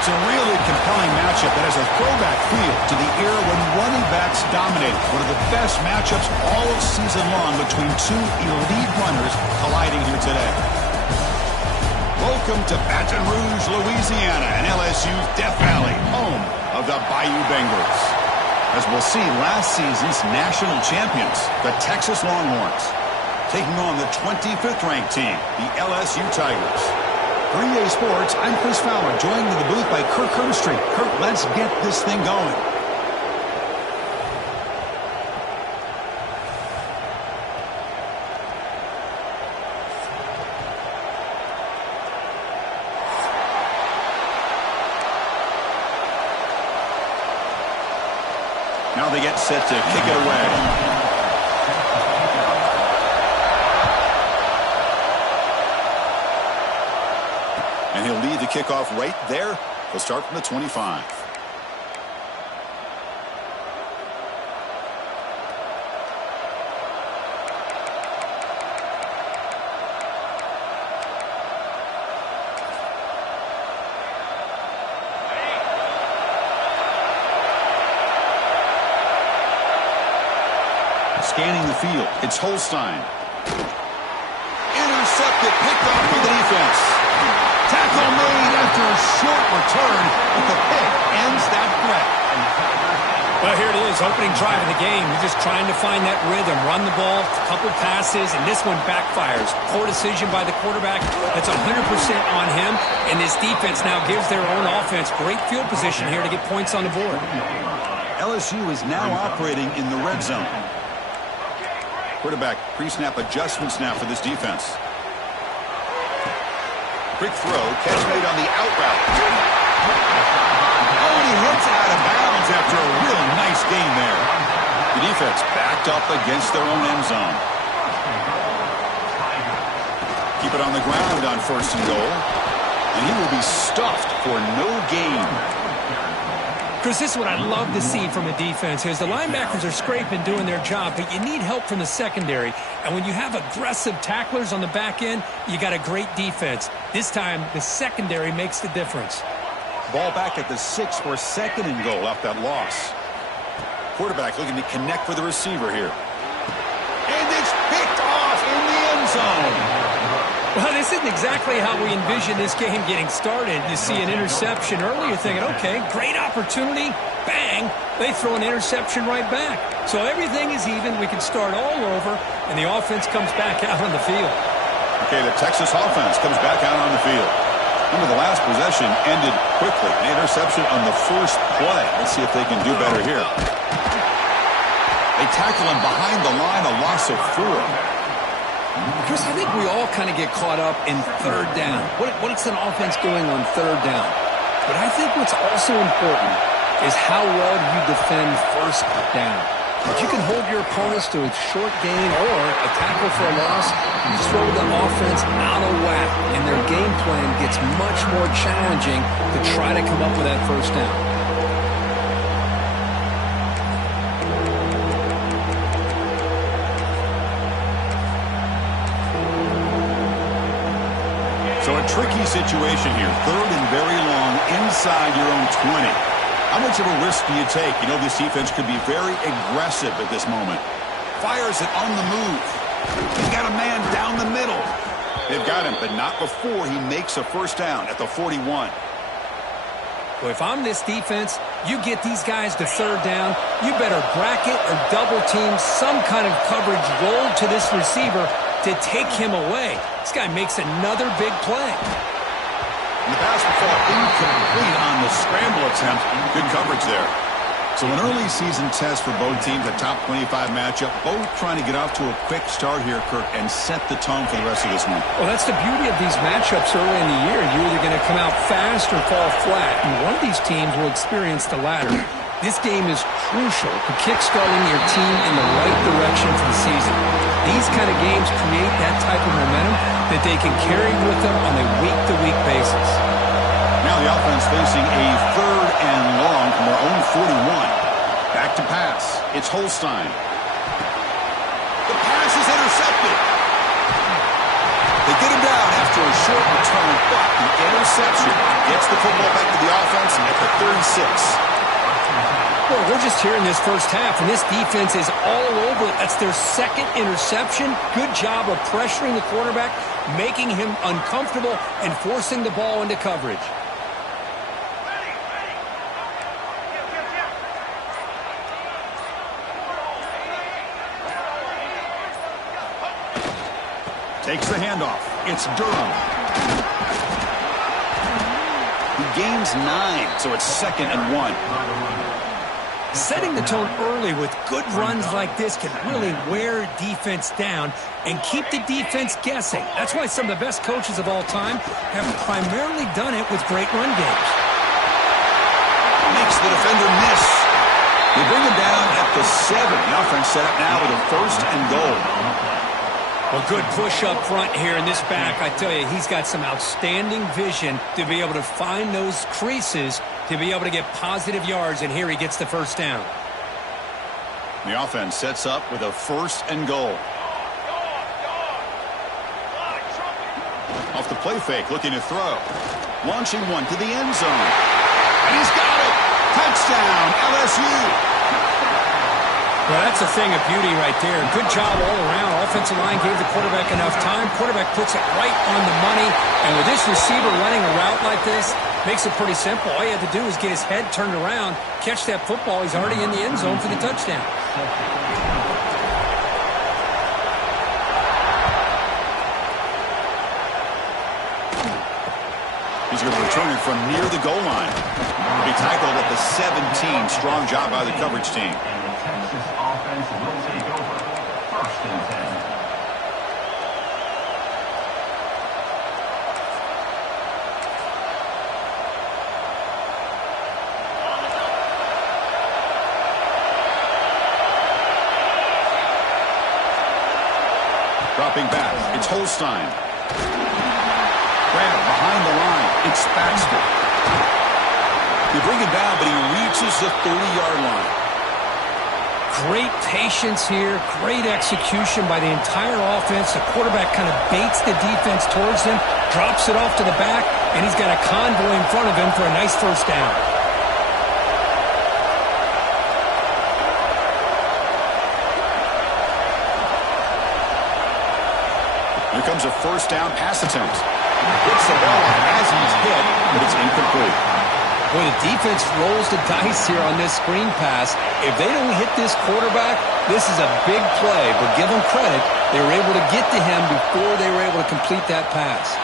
It's a really compelling matchup that has a throwback feel to the era when running backs dominated. One of the best matchups all season long between two elite runners colliding here today. Welcome to Baton Rouge, Louisiana, and LSU's Death Valley, home of the Bayou Bengals. As we'll see, last season's national champions, the Texas Longhorns, taking on the 25th ranked team, the LSU Tigers. For EA Sports, I'm Chris Fowler, joined in the booth by Kirk Herbstreit. Kirk, let's get this thing going. Now they get set to kick it away. And he'll lead the kickoff right there. He'll start from the 25. Scanning the field, it's Holstein. Intercepted, picked off for the defense. Tackle made after a short return, but the pick ends that threat. Well, here it is, opening drive of the game. You're just trying to find that rhythm, run the ball, a couple passes, and this one backfires. Poor decision by the quarterback. That's 100% on him, and this defense now gives their own offense great field position here to get points on the board. LSU is now operating in the red zone. Quarterback pre-snap adjustment snap for this defense. Quick throw, catch made on the out route. Oh, and he hits it out of bounds after a real nice gain there. The defense backed up against their own end zone. Keep it on the ground on 1st and goal. And he will be stuffed for no gain. Chris, this is what I love to see from a defense is the linebackers are scraping, doing their job, but you need help from the secondary. And when you have aggressive tacklers on the back end, you got a great defense. This time, the secondary makes the difference. Ball back at the 6 for 2nd and goal off that loss. Quarterback looking to connect with the receiver here. And it's picked off in the end zone. Well, this isn't exactly how we envision this game getting started. You see an interception early, you're thinking, okay, great opportunity, bang, they throw an interception right back. So everything is even, we can start all over, and the offense comes back out on the field. Okay, the Texas offense comes back out on the field. Remember, the last possession ended quickly. An interception on the first play. Let's see if they can do better here. They tackle him behind the line, a loss of 4. Chris, I think we all kind of get caught up in 3rd down. What's an offense doing on 3rd down? But I think what's also important is how well you defend 1st down. If you can hold your opponents to a short gain or a tackle for a loss, you throw the offense out of whack, and their game plan gets much more challenging to try to come up with that 1st down. So a tricky situation here. 3rd and very long inside your own 20. How much of a risk do you take? You know, this defense could be very aggressive at this moment. Fires it on the move. He's got a man down the middle. They've got him, but not before he makes a 1st down at the 41. Well, if I'm this defense, you get these guys to 3rd down, you better bracket or double team some kind of coverage roll to this receiver to take him away. This guy makes another big play. And the pass ball incomplete on the scramble attempt. Good coverage there. So an early season test for both teams, a top 25 matchup. Both trying to get off to a quick start here, Kirk, and set the tone for the rest of this one. Well, that's the beauty of these matchups early in the year. You're either going to come out fast or fall flat, and one of these teams will experience the latter. This game is crucial to kickstarting your team in the right direction for the season. These kind of games create that type of momentum that they can carry with them on a week-to-week basis. Now the offense facing a 3rd and long from their own 41. Back to pass. It's Holstein. The pass is intercepted. They get him down after after a short return, but the interception gets the football back to the offense at the 36. Well, we're just here in this first half, and this defense is all over it. That's their second interception. Good job of pressuring the quarterback, making him uncomfortable, and forcing the ball into coverage. Takes the handoff. It's Durham. He gains 9, so it's 2nd and 1. Setting the tone early with good runs like this can really wear defense down and keep the defense guessing. That's why some of the best coaches of all time have primarily done it with great run games. Makes the defender miss. They bring him down at the 7. The offense set up now with a 1st and goal. Well, good push up front here in this back. I tell you, he's got some outstanding vision to be able to find those creases, to be able to get positive yards, and here he gets the first down. The offense sets up with a 1st and goal. Off the play fake, looking to throw. Launching one to the end zone. And he's got it! Touchdown, LSU! Well, that's a thing of beauty right there. Good job all around. Offensive line gave the quarterback enough time. Quarterback puts it right on the money. And with this receiver running a route like this, makes it pretty simple. All you have to do is get his head turned around, catch that football. He's already in the end zone for the touchdown. He's going to return it from near the goal line. He'll be tackled at the 17. Strong job by the coverage team. Texas offense will take over 1st and 10. Dropping back, it's Holstein. Grab behind the line, it's Baxter. They bring him down, but he reaches the 30-yard line. Great patience here, great execution by the entire offense. The quarterback kind of baits the defense towards him, drops it off to the back, and he's got a convoy in front of him for a nice first down. Here comes a 1st down pass attempt. Gets the ball as he's hit, but it's incomplete. When the defense rolls the dice here on this screen pass, if they don't hit this quarterback, this is a big play. But give them credit, they were able to get to him before they were able to complete that pass.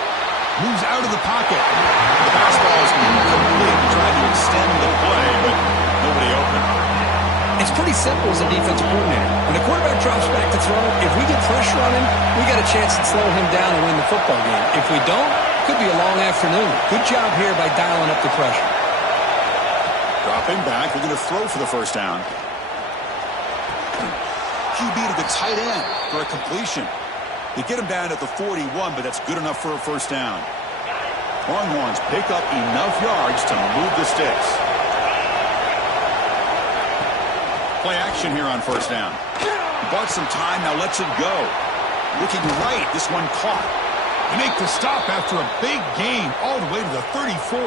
Moves out of the pocket. The pass ball is incomplete. Trying to extend the play, but nobody open. It's pretty simple as a defensive coordinator. When the quarterback drops back to throw, if we get pressure on him, we got a chance to slow him down and win the football game. If we don't, it could be a long afternoon. Good job here by dialing up the pressure. Dropping back, they're going to throw for the 1st down. QB to the tight end for a completion. They get him down at the 41, but that's good enough for a 1st down. Longhorns pick up enough yards to move the sticks. Play action here on 1st down. He bought some time, now lets it go. Looking right, this one caught. They make the stop after a big gain all the way to the 34.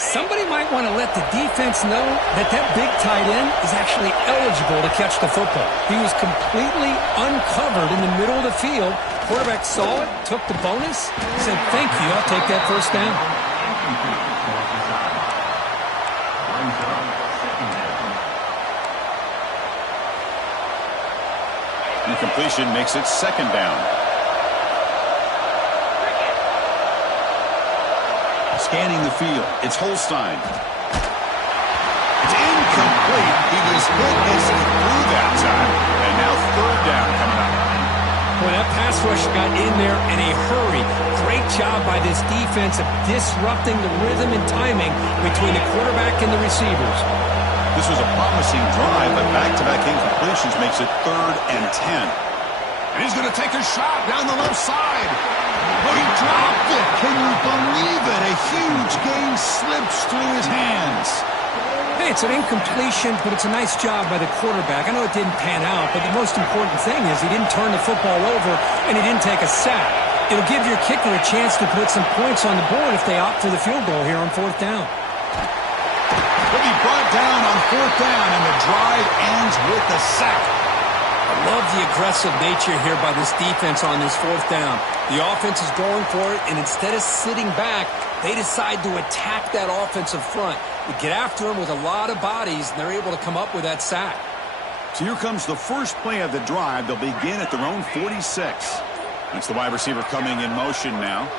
Somebody might want to let the defense know that that big tight end is actually eligible to catch the football. He was completely uncovered in the middle of the field. Quarterback saw it, took the bonus, said, "Thank you, I'll take that 1st down." Incompletion makes it 2nd down. Scanning the field, it's Holstein. It's incomplete. He was hit as he threw that time. And now 3rd down coming up. Boy, that pass rush got in there in a hurry. Great job by this defense of disrupting the rhythm and timing between the quarterback and the receivers. This was a promising drive, but back-to-back incompletions makes it 3rd and 10. And he's going to take a shot down the left side. Oh, he dropped it. Can you believe it? A huge gain slips through his hands. Hey, it's an incompletion, but it's a nice job by the quarterback. I know it didn't pan out, but the most important thing is he didn't turn the football over and he didn't take a sack. It'll give your kicker a chance to put some points on the board if they opt for the field goal here on 4th down. He'll be brought down on 4th down, and the drive ends with a sack. I love the aggressive nature here by this defense on this 4th down. The offense is going for it, and instead of sitting back, they decide to attack that offensive front. They get after them with a lot of bodies, and they're able to come up with that sack. So here comes the first play of the drive. They'll begin at their own 46. It's the wide receiver coming in motion now.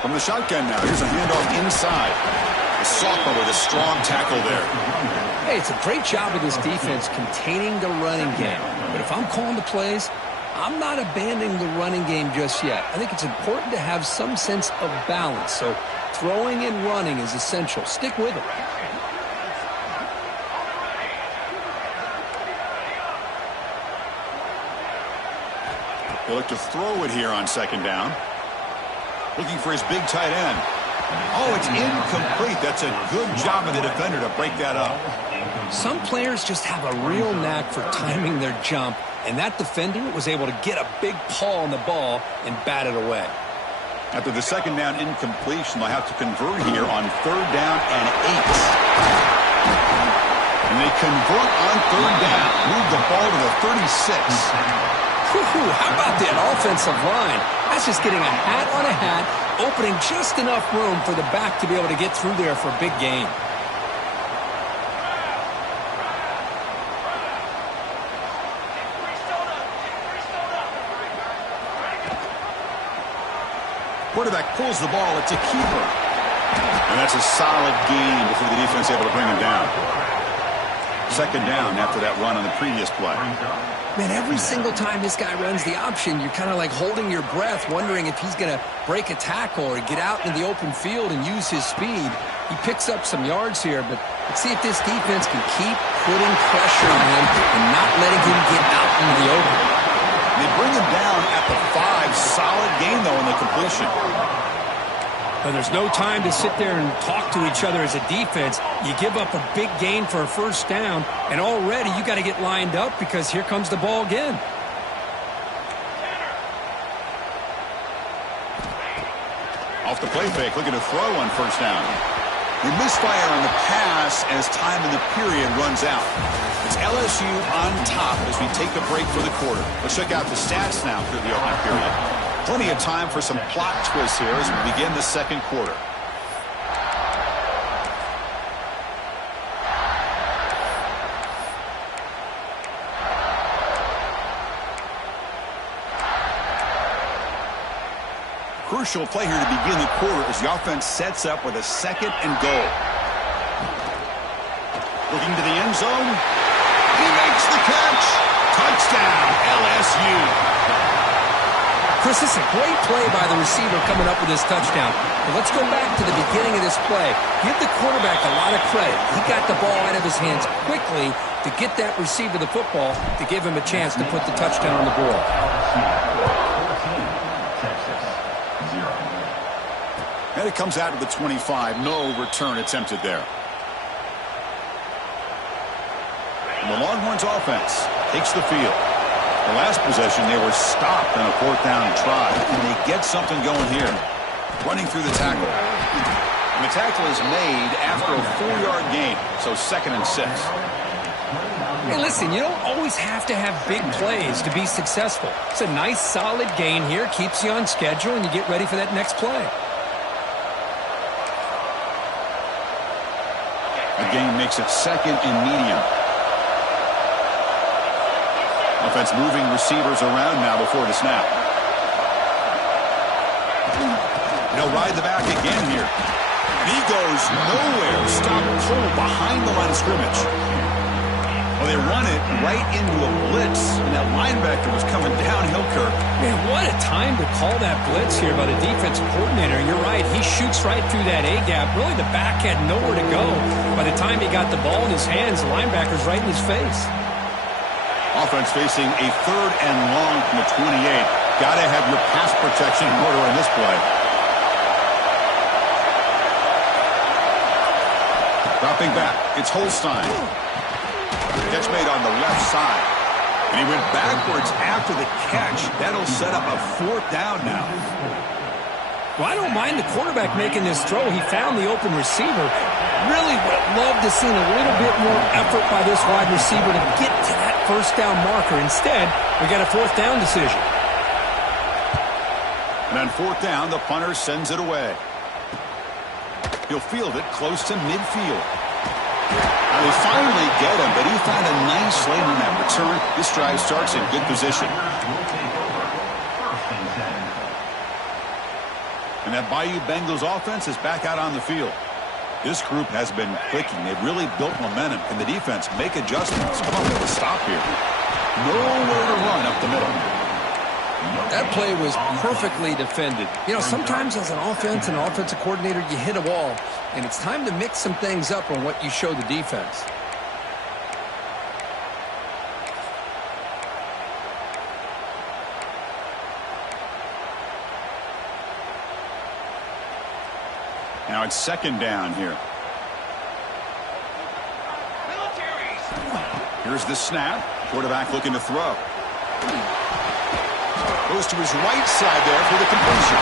From the shotgun now, here's a handoff inside. The sophomore with a strong tackle there. Hey, it's a great job of this defense containing the running game. But if I'm calling the plays, I'm not abandoning the running game just yet. I think it's important to have some sense of balance. So throwing and running is essential. Stick with it. He'll look to throw it here on 2nd down. Looking for his big tight end. Oh, it's incomplete. That's a good job of the defender to break that up. Some players just have a real knack for timing their jump, and that defender was able to get a big paw on the ball and bat it away. After the 2nd down incompletion, they'll have to convert here on 3rd down and 8. And they convert on 3rd down. Move the ball to the 36. How about that offensive line? That's just getting a hat on a hat, opening just enough room for the back to be able to get through there for a big gain. Quarterback pulls the ball. It's a keeper. And that's a solid gain before the defense is able to bring him down. 2nd down after that run on the previous play. Man, every single time this guy runs the option, you're kind of like holding your breath, wondering if he's going to break a tackle or get out into the open field and use his speed. He picks up some yards here, but let's see if this defense can keep putting pressure on him and not letting him get out into the open. They bring him down at the 5. Solid gain, though, in the completion. But there's no time to sit there and talk to each other as a defense. You give up a big gain for a 1st down, and already you got to get lined up because here comes the ball again. Off the play fake, looking to throw on 1st down. They misfire on the pass as time in the period runs out. It's LSU on top as we take a break for the quarter. Let's check out the stats now through the opening period. Plenty of time for some plot twists here as we begin the 2nd quarter. Crucial play here to begin the quarter as the offense sets up with a 2nd and goal. Looking to the end zone. He makes the catch. Touchdown, LSU. Chris, this is a great play by the receiver coming up with his touchdown. But let's go back to the beginning of this play. Give the quarterback a lot of credit. He got the ball out of his hands quickly to get that receiver the football to give him a chance to put the touchdown on the board. And it comes out of the 25. No return attempted there. And the Longhorns offense takes the field. The last possession, they were stopped on a 4th down try. And they get something going here. Running through the tackle. And the tackle is made after a 4-yard gain. So 2nd and 6. Hey, listen, you don't always have to have big plays to be successful. It's a nice, solid gain here. Keeps you on schedule, and you get ready for that next play. A gain makes it 2nd and medium. Offense moving receivers around now before the snap. They'll ride the back again here. And he goes nowhere. Stop pull behind the line of scrimmage. Well, they run it right into a blitz, and that linebacker was coming downhill, Kirk. Man, what a time to call that blitz here by the defensive coordinator. You're right. He shoots right through that A-gap. Really, the back had nowhere to go. By the time he got the ball in his hands, the linebacker's right in his face. Offense facing a 3rd and long from the 28. Got to have your pass protection in order on this play. Dropping back, it's Holstein. Catch made on the left side. And he went backwards after the catch. That'll set up a 4th down now. Well, I don't mind the quarterback making this throw. He found the open receiver. Really would have loved to see a little bit more effort by this wide receiver to get to that 1st down marker. Instead, we got a 4th down decision. And on 4th down, the punter sends it away. He'll field it close to midfield. Now they finally get him, but he found a nice lane on that return. This drive starts in good position. And that Bayou Bengals offense is back out on the field. This group has been clicking. They've really built momentum. Can the defense make adjustments? Come on, with a stop here. Nowhere to run up the middle. That play was perfectly defended. You know, sometimes as an offense and offensive coordinator, you hit a wall, and it's time to mix some things up on what you show the defense. Now it's 2nd down here. Here's the snap. Quarterback looking to throw. Goes to his right side there for the completion.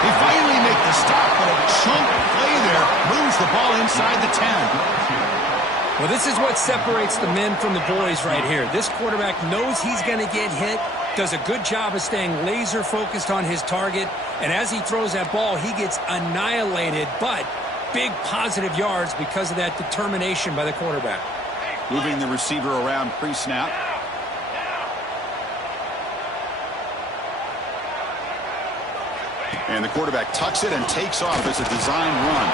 They finally make the stop, but a chunk play there moves the ball inside the 10. Well, this is what separates the men from the boys right here. This quarterback knows he's going to get hit, does a good job of staying laser focused on his target, and as he throws that ball, he gets annihilated, but big positive yards because of that determination by the quarterback. Moving the receiver around pre-snap. And the quarterback tucks it and takes off as a design run.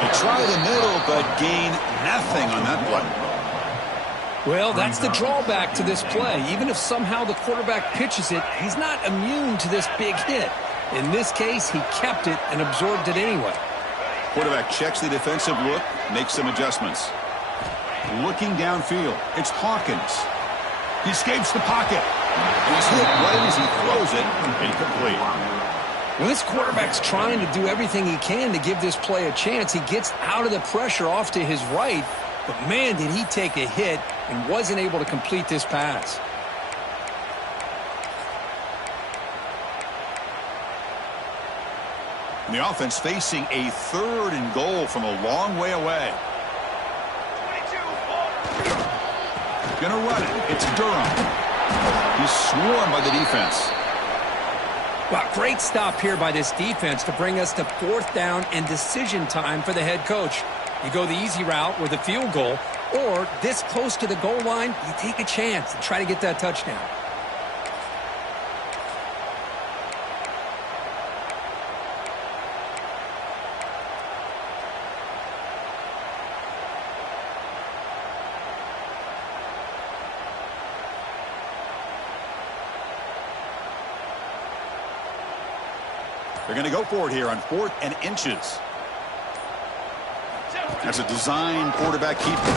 They try the middle, but gain nothing on that play. Well, that's the drawback to this play. Even if somehow the quarterback pitches it, he's not immune to this big hit. In this case, he kept it and absorbed it anyway. Quarterback checks the defensive look, makes some adjustments. Looking downfield, it's Hawkins. He escapes the pocket. And he's hit right as he throws it. Incomplete. Well, this quarterback's trying to do everything he can to give this play a chance. He gets out of the pressure off to his right, but man, did he take a hit and wasn't able to complete this pass. And the offense facing a 3rd and goal from a long way away. Gonna run it. It's Durham. He's swarmed by the defense. Well, great stop here by this defense to bring us to 4th down and decision time for the head coach. You go the easy route with a field goal, or this close to the goal line, you take a chance and try to get that touchdown. They're going to go for it here on 4th and inches. That's a design quarterback keeper.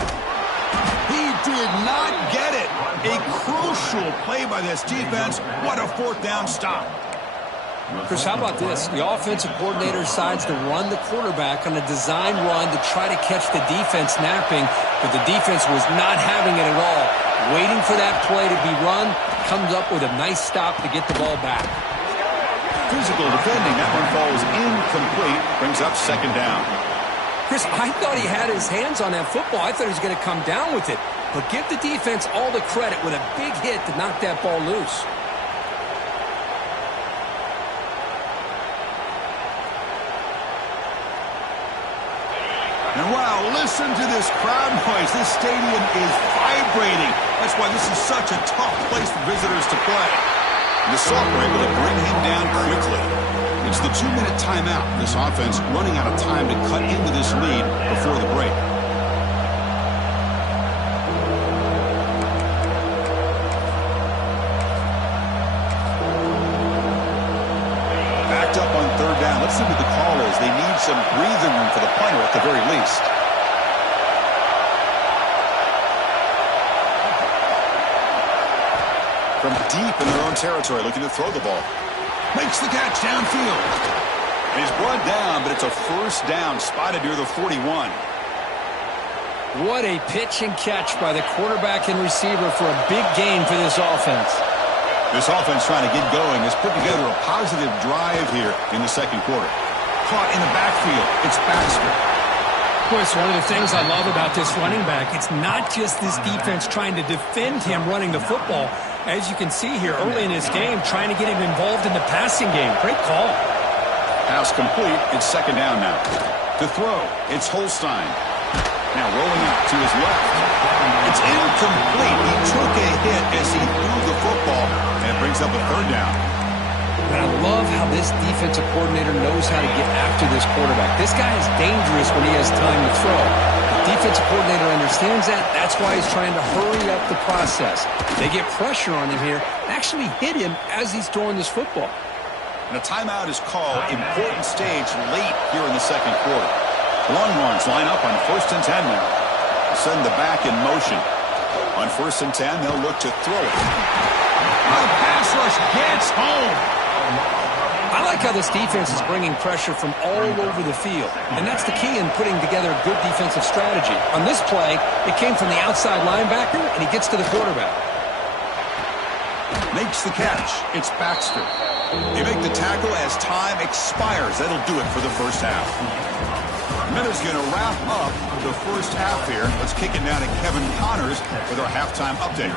He did not get it. A crucial play by this defense. What a 4th down stop. Chris, how about this? The offensive coordinator decides to run the quarterback on a design run to try to catch the defense napping, but the defense was not having it at all. Waiting for that play to be run, comes up with a nice stop to get the ball back. Physical defending. That one falls incomplete. Brings up 2nd down. Chris, I thought he had his hands on that football. I thought he was going to come down with it. But give the defense all the credit with a big hit to knock that ball loose. And wow, listen to this crowd noise. This stadium is vibrating. That's why this is such a tough place for visitors to play. And the Sox were able to bring him down quickly. It's the 2-minute timeout. This offense running out of time to cut into this lead before the break. Backed up on 3rd down. Let's see what the call is. They need some breathing room for the punter at the very least. From deep in their own territory, looking to throw the ball. Makes the catch downfield. And he's brought down, but it's a 1st down, spotted near the 41. What a pitch and catch by the quarterback and receiver for a big gain for this offense. This offense trying to get going has put together a positive drive here in the second quarter. Caught in the backfield. It's Baxter. Boy, it's one of the things I love about this running back. It's not just this defense trying to defend him running the football. As you can see here early in this game, trying to get him involved in the passing game. Great call. Pass complete. It's second down now. To throw, it's Holstein. Now rolling out to his left. It's incomplete. He took a hit as he threw the football, and it brings up a third down. And I love how this defensive coordinator knows how to get after this quarterback. This guy is dangerous when he has time to throw. The defensive coordinator understands that. That's why he's trying to hurry up the process. They get pressure on him here and actually hit him as he's throwing this football. And a timeout is called. Important stage late here in the second quarter. Longhorns line up on 1st and 10 now. Send the back in motion. On 1st and 10, they'll look to throw it. The pass rush gets home. I like how this defense is bringing pressure from all over the field. And that's the key in putting together a good defensive strategy. On this play, it came from the outside linebacker, and he gets to the quarterback. Makes the catch. It's Baxter. They make the tackle as time expires. That'll do it for the first half. Miller's going to wrap up the first half here. Let's kick it down to Kevin Connors with our halftime update.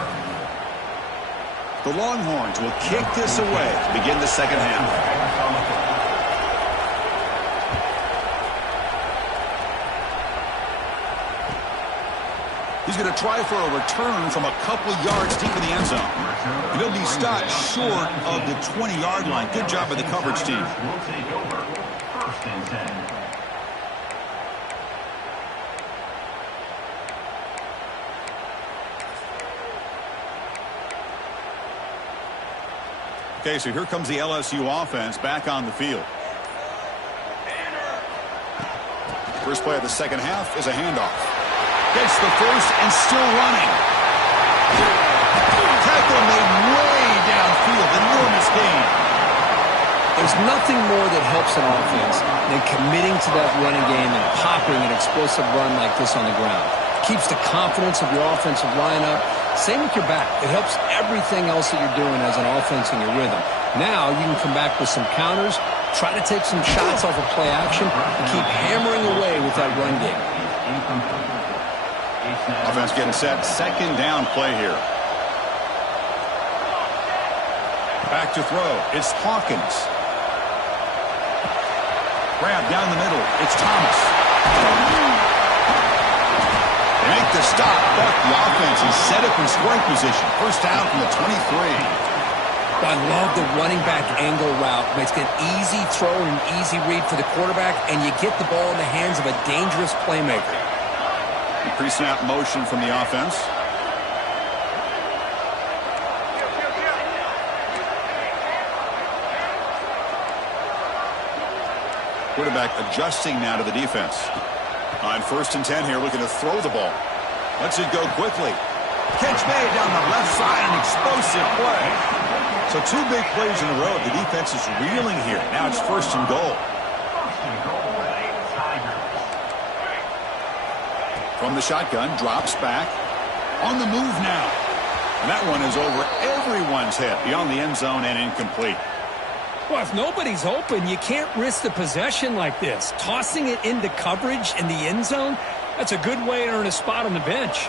The Longhorns will kick this away to begin the second half. He's going to try for a return from a couple of yards deep in the end zone. And he'll be stopped short of the 20-yard line. Good job by the coverage team. Will take over. 1st and 10. Okay, so here comes the LSU offense back on the field. First play of the second half is a handoff. Gets the first and still running. Tackle made way downfield. Enormous gain. There's nothing more that helps an offense than committing to that running game and popping an explosive run like this on the ground. Keeps the confidence of your offensive lineup. Same with your back. It helps everything else that you're doing as an offense in your rhythm. Now you can come back with some counters, try to take some shots off of play action, and keep hammering away with that run game. Offense getting set. Second down play here. Back to throw. It's Hawkins. Grab down the middle. It's Thomas. They make the stop, but the offense is set up in scoring position. First down from the 23. I love the running back angle route. Makes it an easy throw and an easy read for the quarterback, and you get the ball in the hands of a dangerous playmaker. Pre-snap motion from the offense. Quarterback adjusting now to the defense. On 1st and 10 here, looking to throw the ball. Lets it go quickly. Catch made down the left side, an explosive play. So 2 big plays in a row. The defense is reeling here. Now it's 1st and goal. From the shotgun, drops back. On the move now. And that one is over everyone's head, beyond the end zone and incomplete. Well, if nobody's open, you can't risk the possession like this. Tossing it into coverage in the end zone, that's a good way to earn a spot on the bench.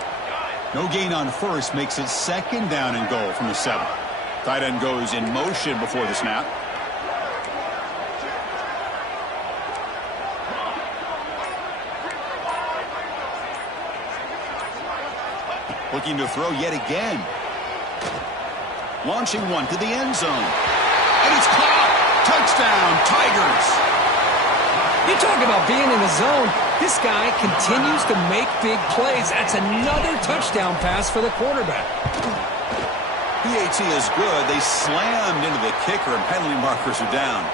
No gain on first makes it second down and goal from the 7. Tight end goes in motion before the snap. Looking to throw yet again. Launching one to the end zone. And it's caught. Touchdown, Tigers. You talk about being in the zone. This guy continues to make big plays. That's another touchdown pass for the quarterback. PAT is good. They slammed into the kicker, and penalty markers are down.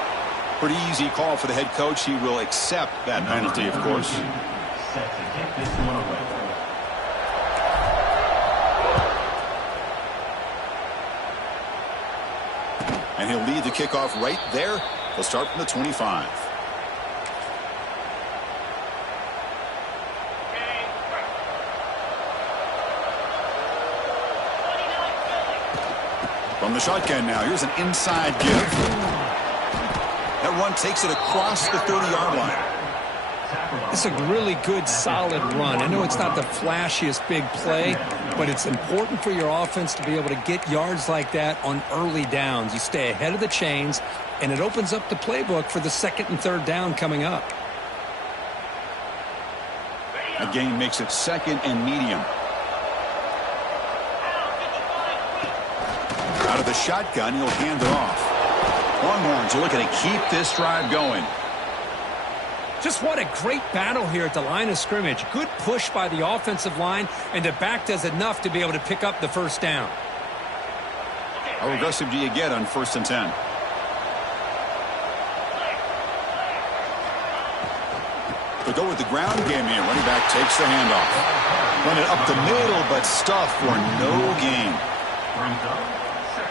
Pretty easy call for the head coach. He will accept that penalty, of course. Set to kick this one away. And he'll lead the kickoff right there. He'll start from the 25. From the shotgun now, here's an inside give. That run takes it across the 30-yard line. It's a really good, solid run. I know it's not the flashiest big play, but it's important for your offense to be able to get yards like that on early downs. You stay ahead of the chains, and it opens up the playbook for the second and third down coming up. The gain makes it second and medium. Out of the shotgun, he'll hand it off. Longhorns are looking to keep this drive going. Just what a great battle here at the line of scrimmage. Good push by the offensive line, and the back does enough to be able to pick up the first down. How aggressive do you get on 1st and 10? To go with the ground game here, running back takes the handoff. Run it up the middle, but stuffed for no gain.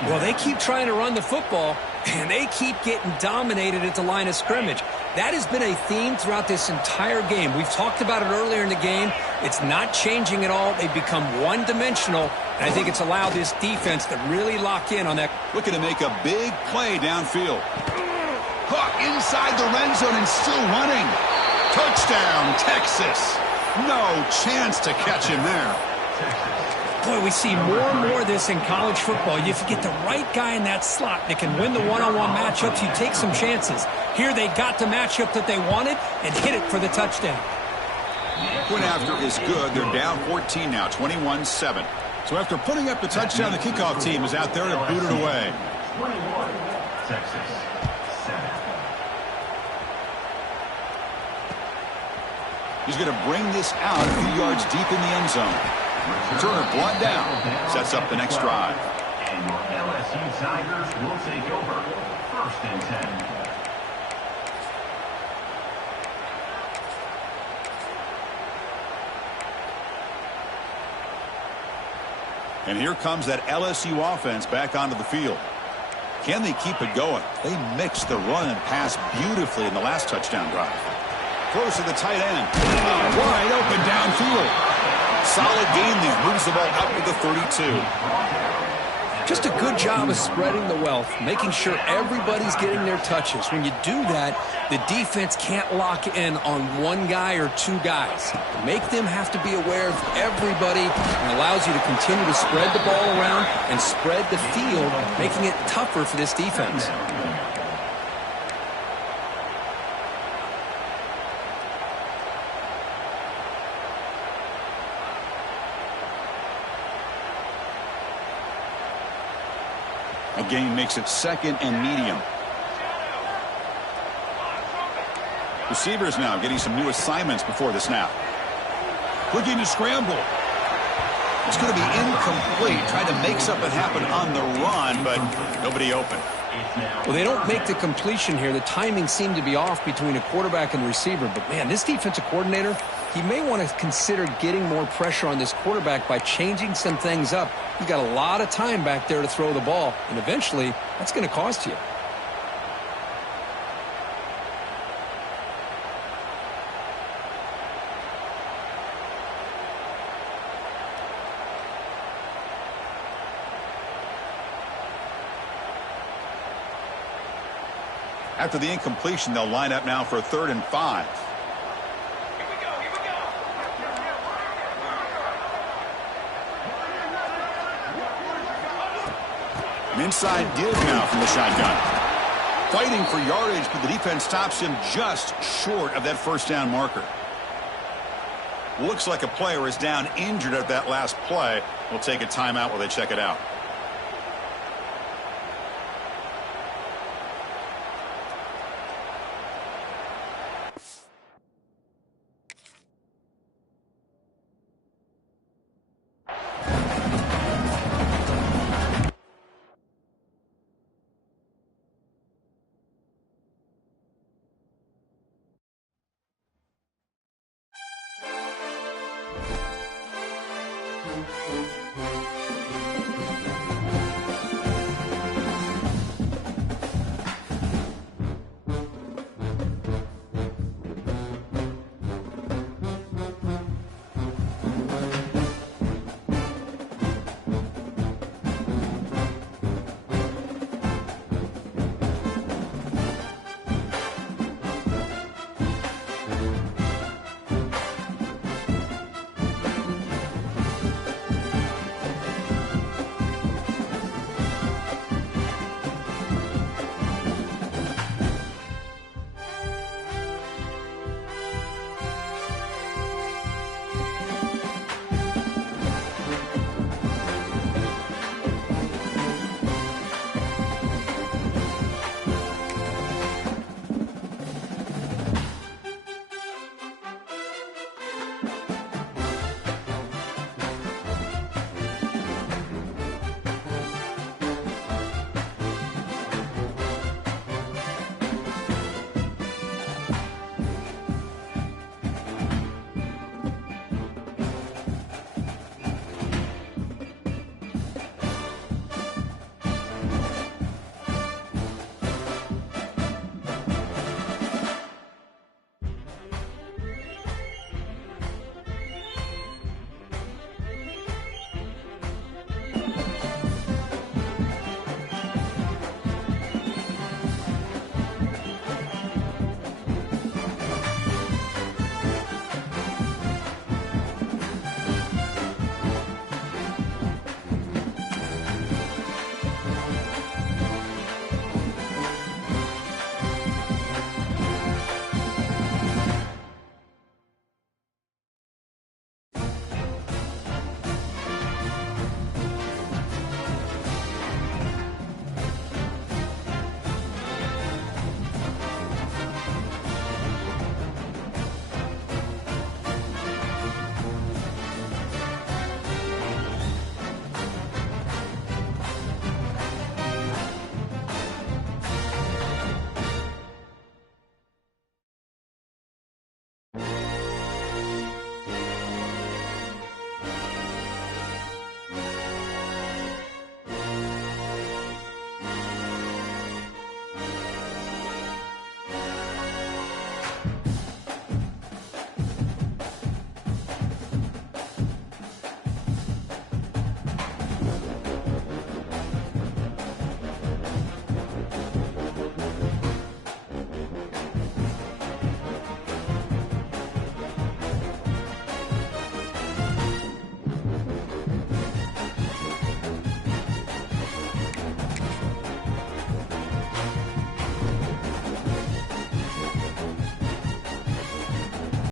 Well, they keep trying to run the football, and they keep getting dominated at the line of scrimmage. That has been a theme throughout this entire game. We've talked about it earlier in the game. It's not changing at all. They've become one-dimensional, and I think it's allowed this defense to really lock in on that. Looking to make a big play downfield. Caught inside the red zone and still running. Touchdown, Texas. No chance to catch him there. Boy, we see more and more of this in college football. If you get the right guy in that slot that can win the one-on-one matchups, you take some chances. Here they got the matchup that they wanted and hit it for the touchdown. Point after is good. They're down 14 now, 21-7. So after putting up the touchdown, the kickoff team is out there to boot it away. 21, Texas, 7. He's going to bring this out a few yards deep in the end zone. Returner brought down. Sets up the next drive. And your LSU Tigers will take over 1st and 10. And here comes that LSU offense back onto the field. Can they keep it going? They mixed the run and pass beautifully in the last touchdown drive. Throws to the tight end. Wide open downfield. Solid gain there. Moves the ball out to the 32. Just a good job of spreading the wealth, making sure everybody's getting their touches. When you do that, the defense can't lock in on one guy or two guys. Make them have to be aware of everybody, and allows you to continue to spread the ball around and spread the field, making it tougher for this defense. A gain makes it second and medium. Receivers now getting some new assignments before the snap. Looking to scramble. It's going to be incomplete. Trying to make something happen on the run, but nobody open. Well, they don't make the completion here. The timing seemed to be off between a quarterback and receiver. But, man, this defensive coordinator, he may want to consider getting more pressure on this quarterback by changing some things up. He's got a lot of time back there to throw the ball, and eventually that's going to cost you. After the incompletion, they'll line up now for a 3rd and 5. An inside give now from the shotgun. Fighting for yardage, but the defense stops him just short of that first down marker. Looks like a player is down injured at that last play. We'll take a timeout while they check it out.